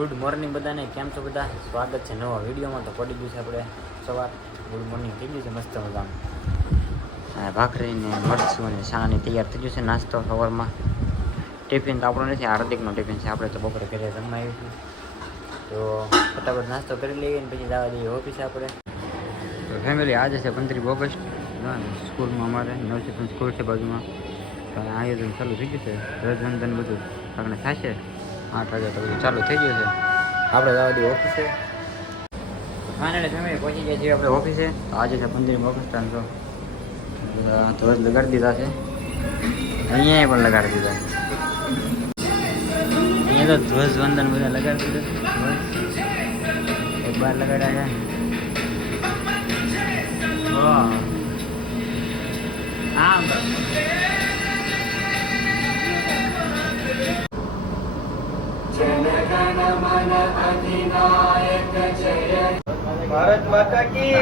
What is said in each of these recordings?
Good morning બધાને, કેમ છો બધા? સ્વાગત છે નવા વિડીયોમાં. તો પડી ગયું છે આપણે સવાર. ગુડ મોર્નિંગ થઈ ગયું છે? મસ્ત મજાનું ભાખરીને મરચું અને શાને તૈયાર થઈ ગયું છે નાસ્તો સવારમાં. ટિફિન તો આપણો નથી, હાર્દિકનો ટિફિન છે. આપણે તો બપોરે ઘરે જમવા છું તો ફટાફટ નાસ્તો કરી લઈએ અને પછી જવા દઈએ ઓફિસે આપણે. તો ફેમિલી આજે છે પંદરમી ઓગસ્ટ. સ્કૂલમાં અમારે નવચેતન સ્કૂલ છે બાજુમાં. તો આયોજન ચાલુ થઈ ગયું છે. રજવંદન બધું. આપણે થશે. આઠ વાગે તો બધું ચાલુ થઈ ગયું છે. આપણે જવા દઈએ ઓફિસે. ફાઇનલી ફેમિલી પહોંચી ગયા છીએ આપણે ઓફિસે. તો આજે છે પંદરમી ઓગસ્ટ અને તો બધા ધ્વજ લગાડી દીધા છે. અહીંયા પણ લગાડી દીધા અહીંયા તો ધ્વજ વંદન બધા લગાડી દીધા એક બાર લગાડ્યા છે. વાહ. આમ ભારત માતા કી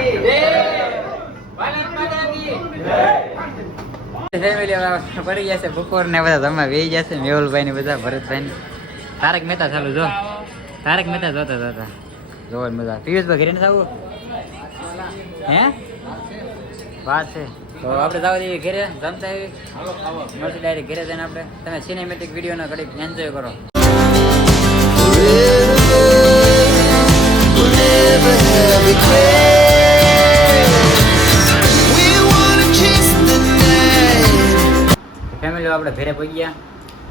ફેમિલી પડી જશે બપોર ને બધા તમે વેઈ જશે મેહુલભાઈ ને બધા ભરતભાઈ ને. તારક મહેતા ચાલુ જો. તારક મહેતા જોતા જોતા. જોવા મજા પિયુષભાઈ ઘરે આવું? હે? વાત છે. તો આપણે જવા દઈએ ઘરે જમતા આવી મળશે ડાયરેક્ટ ઘરે જઈને આપણે. તમે સિનેમેટિક વિડીયોના ઘડીક એન્જોય કરો. ફેમિલી આપણે ઘરે પહોંચી ગયા.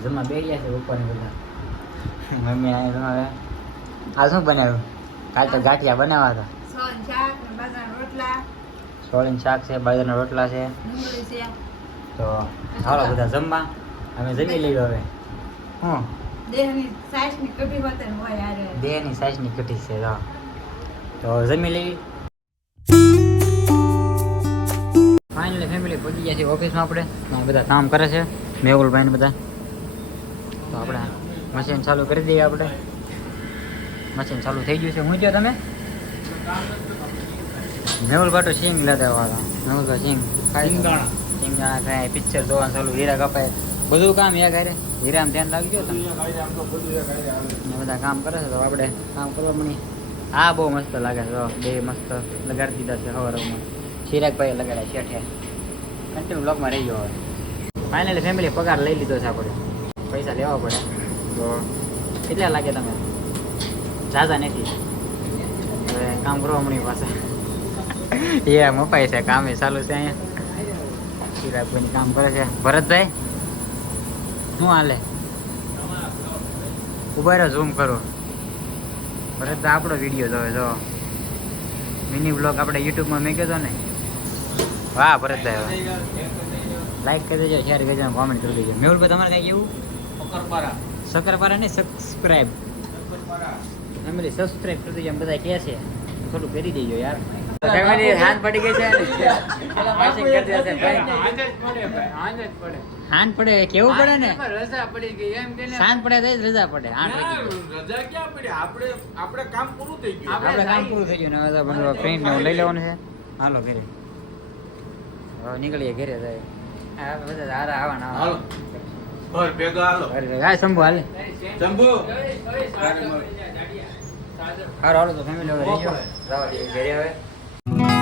જમવા બે ગયા છે બધા. મમ્મી અહીંયા જમાવે આ શું બનાવ્યું? કાલ તો ગાંઠિયા બનાવ્યા હતા. સોળીનું શાક છે બાજરાના રોટલા છે. તો હાલો બધા જમવા. અમે જમી લઈએ હવે. હું. દેહની સાસની હોય દેહની સાઈઝની કટી છે તો તો જમી લેવી ફાઇનલી ફેમિલી પહોંચી ગયા છે ઓફિસમાં આપણે. બધા કામ કરે છે. મેહુલભાઈ ને બધા. તો આપણે મશીન ચાલુ કરી દઈએ આપણે. મશીન ચાલુ થઈ ગયું છે. હું જો તમે? મેહુલ તો સિંગ લેતા વાળા. મેહુલભાઈ સિંગ સિંગ પિક્ચર જોવાનું ચાલુ હીરા કપાય. બધું કામ યા કરે વિરામ ધ્યાન રાખજો તમે. બધા કામ કરે છે તો આપણે કામ કરવા મળી. આ બહુ મસ્ત લાગે છે બે મસ્ત લગાડી દીધા છે હવારમાં. ચિરાગભાઈ લગાડ્યા શેઠે કન્ટિન્યુ બ્લોકમાં રહી ગયો હવે. ફાઇનલી ફેમિલી પગાર લઈ લીધો છે આપણે. પૈસા લેવા પડે. તો કેટલા લાગે તમે? ઝાઝા નથી. હવે કામ કરવા મળી પાસે એ મપાય છે કામ એ ચાલુ છે અહીંયા. ચિરાગભાઈ કામ કરે છે. ભરતભાઈ? શું હાલે? ઊભા રહ્યો ઝૂમ કરો. ભરત આપણો વીડિયો જોવે જો. મિની બ્લોગ આપણે યુટ્યુબમાં મેક્યો હતો ને? વાહ ભરતભાઈ લાઈક કરી દેજો શેર કરી દેજો કોમેન્ટ કરી દેજો. મેહુલભાઈ તમારે કાંઈ કેવું? સકરપારા નહીં સબસ્ક્રાઈબ ફેમિલી સબસ્ક્રાઈબ કરી દેજો એમ બધા કહે છે. થોડું કરી દેજો યાર. ફેમિલી હાથ પડી ગઈ છે કરી દેશે ભાઈ હાથ પડે કેવું પડે ને સાંજ પડે તો રજા પડે હાન રજા ક્યાં પડી આપણે આપણે કામ પૂરું થઈ ગયું આપણે કામ પૂરું થઈ ગયું ને હવે બધું પ્રિન્ટ ને લઈ લેવાનું છે હાલો ઘરે હવે નીકળીએ ઘરે જાય આ બધા હારા આવવાના હાલો ભર ભેગા હાલો ભેગા હા શંભુ હાલે શંભુ હારો હાલો તો ફેમિલી હવે રહી જાઓ. જવા દઈએ ઘરે હવે